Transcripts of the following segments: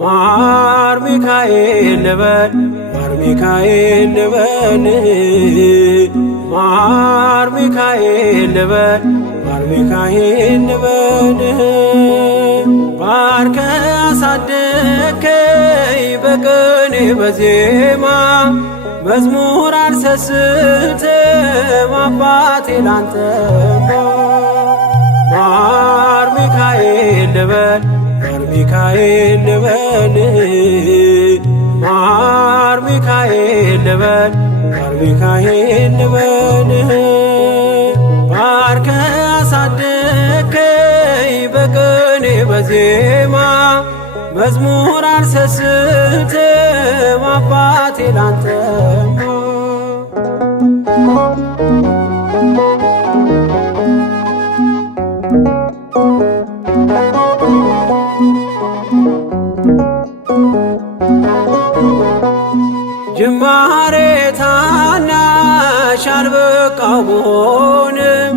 ማር ሚካኤል ልበል ማር ሚካኤል ልበል ማር ሚካኤል ልበል ማር ሚካኤል ልበል ባርከ አሳደከኝ በቅኔ በዜማ መዝሙር አልሰስትም አባቴ ላንተማ ማር ሚካኤል ልበል ማር ሚካኤል ልበል ማር ሚካኤል ልበል ማር ሚካኤል ልበል ባርከ አሳደከኝ በቅኔ በዜማ መዝሙር አልሰስትም አባቴ ላንተማ ጅማሬ ታናሽ አልበቃው ብሆንም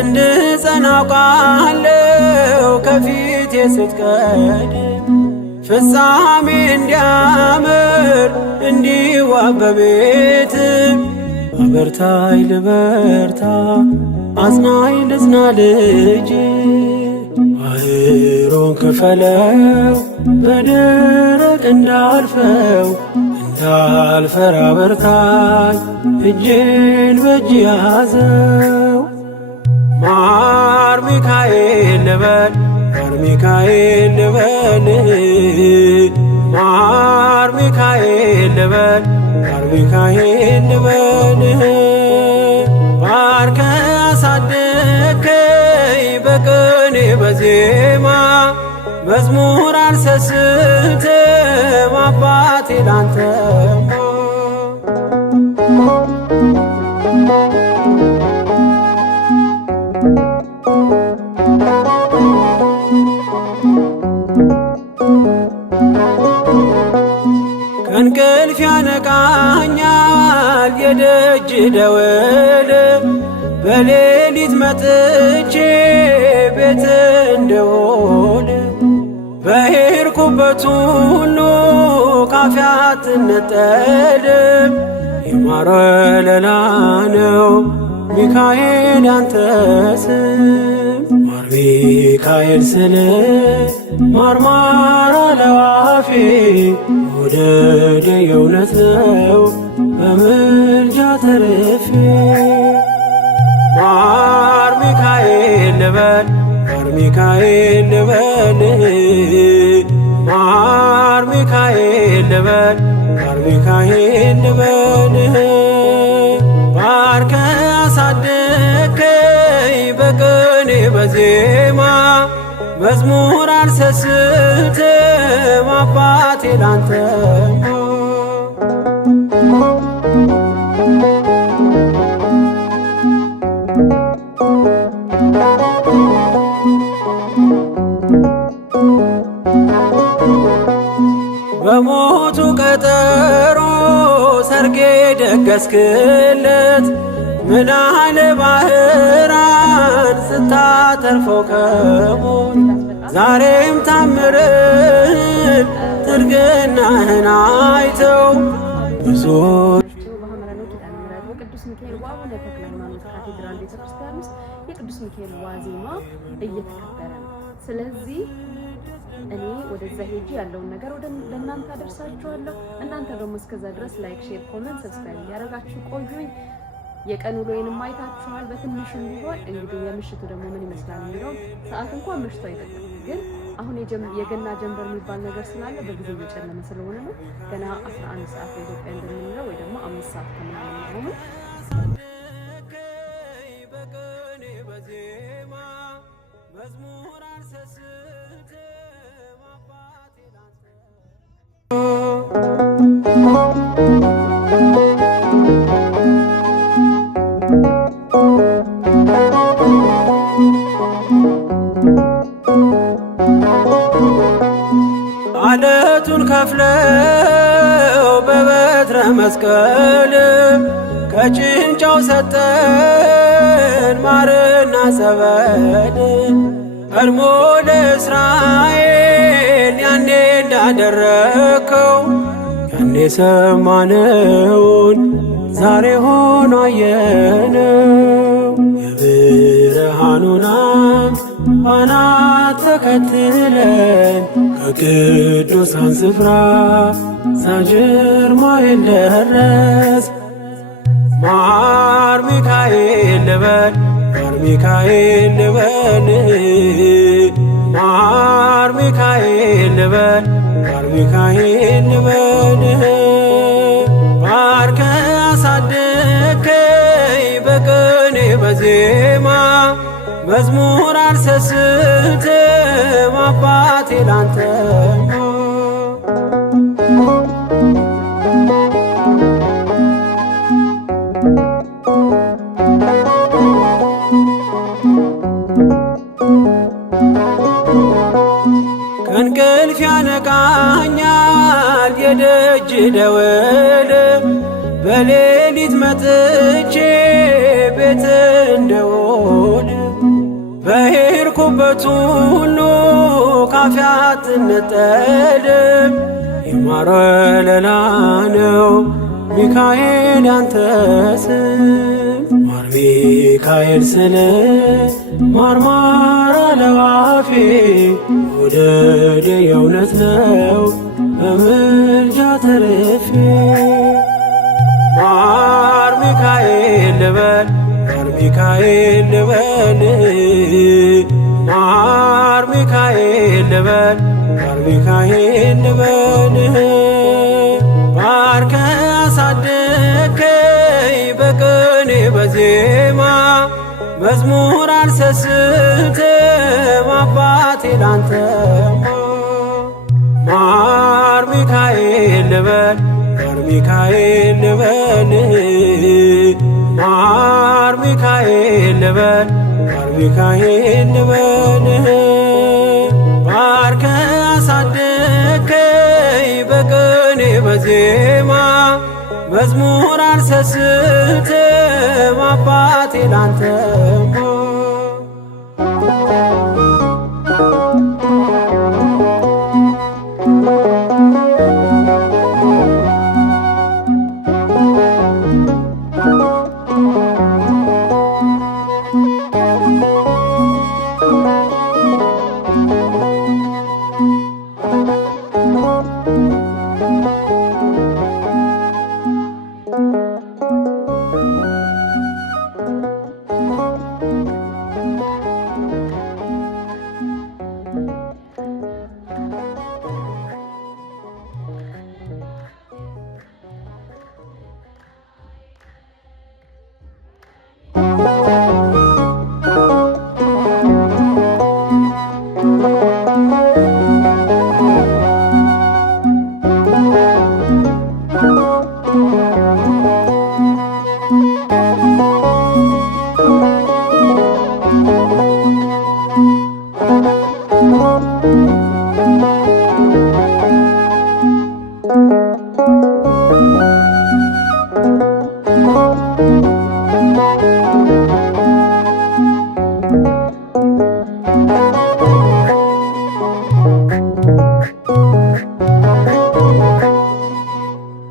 እንድጸና አውቃለሁ ከፊቴ ስትቀድም ፍጻሜ እንዲያምር እንዲዋብ በቤት አበርታይ ልበርታ አጽናኝ ልጽና ልጅ ባህሩን ክፈለው በደረቅ እንዳልፈው እንዳልፈራ በርታኝ እጄን በእጅ ያዘው ማር ሚካኤል ልበል ማር ሚካኤል ልበል ማር ሚካኤል ልበል ማር ሚካኤል ልበል ባርከ አሳደከኝ በቅኔ በዜማ መዝሙር አልሰስትም አባቴ ላንተማ ከእንቅልፍ ያነቃኛል የደጅ ደወል በሌሊት መጥቼ ቤት እንደውል በሄድኩበት ሁሉ ካፌ አትነጠልም የማር ወለላ ነው ሚካኤል ያንተ ስም ማር ሚካኤል ስል ማርማር አለው አፌ መውደድ የእውነት ነው በምልጃ ተርፌ ማር ሚካኤል ልበል ማር ሚካኤል ልበል ማር ሚካኤል ልበል ማር ሚካኤል ልበል ባርከ አሳደከኝ በቅኔ በዜማ መዝሙር አልሰስትም አባቴ ላንተማ በሞቱ ቀጠሮ ሰርጌ ደገስክለት ምናለ ባህራን ስታተርፈው ከሞት ዛሬም ታምርህን ትርግናህን አይተው ብዙዎች ቅዱስ ሚካኤል ወአቡነ ተክለ ሃይማኖት ካቴድራል ቤተክርስቲያን ውስጥ የቅዱስ ሚካኤል ዋዜማ እየተከበረ ነው። ስለዚህ እኔ ወደዛ ሄጂ ያለውን ነገር ለእናንተ አደርሳችኋለሁ። እናንተ ደግሞ እስከዛ ድረስ ላይክ፣ ሼር፣ ኮሜንት፣ ሰብስክራይብ ያደረጋችሁ ቆዩኝ። የቀን ውሎዬንም አይታችኋል በትንሹም ቢሆን። እንግዲህ የምሽቱ ደግሞ ምን ይመስላል የሚለው ሰዓት እንኳን መሽቶ አይደለም፣ ግን አሁን የገና ጀንበር የሚባል ነገር ስላለ በጊዜ እየጨለመ ስለሆነ ነው። ገና 11 ሰዓት በኢትዮጵያ እንደምንለው ወይ ደግሞ 5 ሰዓት ከምናምን ነው። አለቱን ከፍለው በበትረ መስቀል ከጭንጫው ሰጠን ማርና ጸበል ቀድሞ ለእስራኤል ያኔ እንዳደረከው ያኔ ሰማነውን ዛሬ ሆኖ አየነው። የብርሃኑን ፋና ተከትለን ከቅዱሳን ስፍራ ሳንጀር ማይል ደረስ። ማር ሚካኤል ልበል ማር ሚካኤል ልበል ማር ሚካኤል ልበል ማር ሚካኤል ልበል ባርከ አሳደከኝ በቅኔ በዜማ መዝሙር አልሰስትም አባቴ ላንተማ። ከእንቅልፍ ያነቃኛል የደጅ ደወል በሌሊት መጥቼ ቤት እንደውል በሄድኩበት ሁሉ ካፌ አትነጠልም። የማር ወለላ ነው ሚካኤል ያንተ ስም ማር ሚካኤል ስለ ማርማር አለው አፌ መውደድ የእውነት ነው በምልጃ ተርፌ። ማር ሚካኤል ልበል ማር ሚካኤል ልበል ማር ሚካኤል ልበል ማር ሚካኤል ልበል ባርከ አሳደከኝ በቅኔ በዜማ መዝሙር አልሰስትም አባቴ ላንተማ። ማር ሚካኤል ልበል ማር ሚካኤል ልበል ማር ሚካኤል ልበል ማር ሚካኤል ልበል ባርከ አሳደከኝ በቅኔ በዜማ መዝሙር አልሰስትም አባቴ ላንተማ።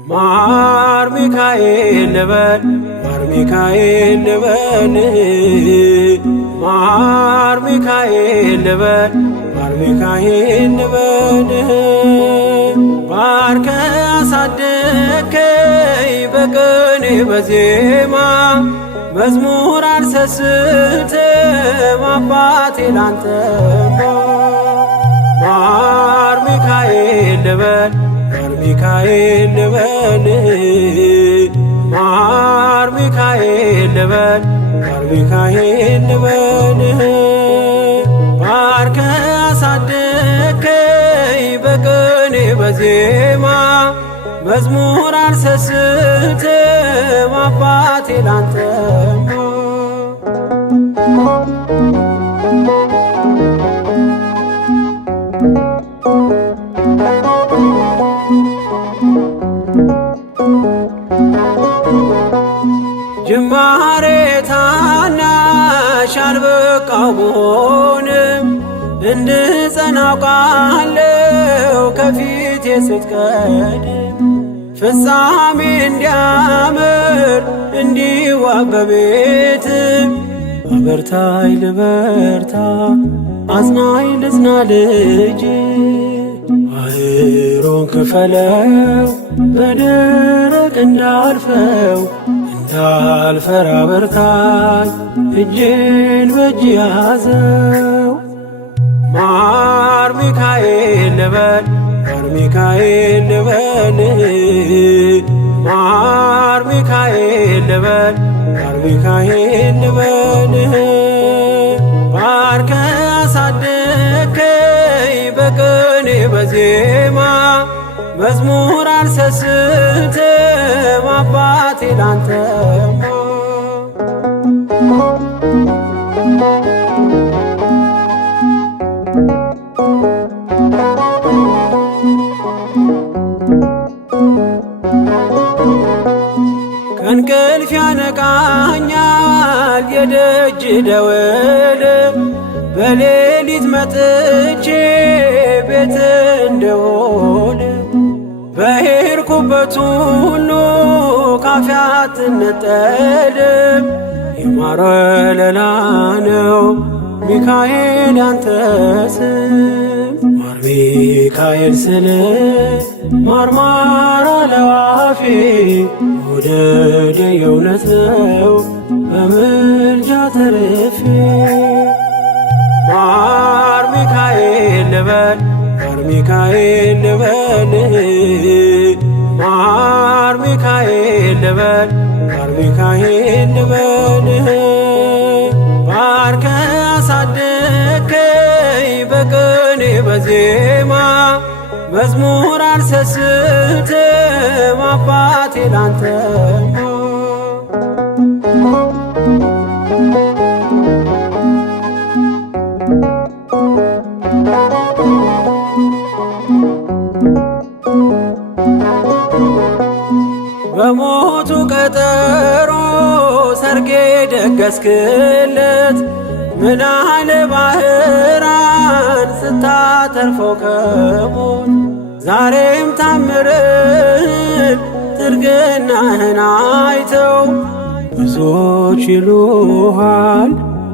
ማር ሚካኤል ልበል ማር ሚካኤል ልበል ማር ሚካኤል ልበል ማር ሚካኤል ልበል ባርከ አሳደከኝ በቅኔ በዜማ መዝሙር አልሰስትም አባቴ ላንተማ። ማር ሚካኤል ልበል ማር ሚካኤል ልበል ልበል ማር ሚካኤል ልበል ባርከ አሳደከኝ በቅኔ በዜማ መዝሙር አልሰስትም አባቴ ላንተማ ጅማሬ ታናሽ አልበቃው ብሆንም እንድጸና አውቃለሁ ከፊቴ ስትቀድም ፍጻሜ እንዲያምር እንዲዋብ በቤት አበርታይ ልበርታ አጽናኝ ልጽና ልጅ ባህሩን ክፈለው በደረቅ እንዳልፈው እንዳልፈራ በርታኝ እጄን በእጅ ያዘው ማር ሚካኤል ልበል ማር ሚካኤል ልበል ማር ሚካኤል ልበል ማር ሚካኤል ልበል ባርከ አሳደከኝ በቅኔ በዜማ መዝሙር አልሰስትም አባቴ ላንተማ ከእንቅልፍ ያነቃኛል የደጅ ደወል በሌሊት መጥቼ ቤት እንደውል በሄድኩበት ሁሉ ካፌ አትነጠልም የማር ወለላ ነው ሚካኤል ያንተ ስም ማር ሚካኤል ስል ማርማር አለው አፌ መውደድ የእውነት ነው በምልጃ ተርፌ ማር ሚካኤል ልበል ማር ሚካኤል ልበል ማር ሚካኤል ልበል ማር ሚካኤል ልበል ባርከ አሳደከኝ በቅኔ በዜማ መዝሙር አልሰስትም አባቴ ላንተማ በሞቱ ቀጠሮ ሰርጌ ደገስክለት ምን አለ ባህራን ስታተርፈው ከሞት ዛሬም ታምርህን ትርግናህን አይተው ብዙዎች ይሉሃል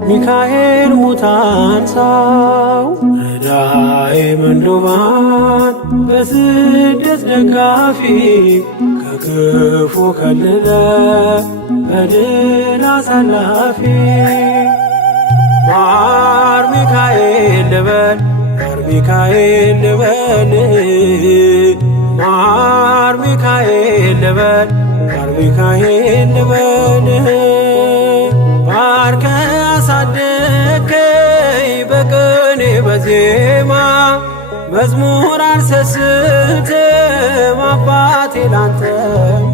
ሚካኤል ሙታን ሰው ረዳኤ ምንዱባን በስደት ደጋፊ ከክፉ ከልለ በድል አሳላፊ ማር ሚካኤል ልበል ማር ሚካኤል ልበል ማር ሚካኤል ልበል ማር ሚካኤል ልበል ባርከ አሳደከኝ በቅኔ በዜማ መዝሙር አልሰስትም አባቴ ላንተማ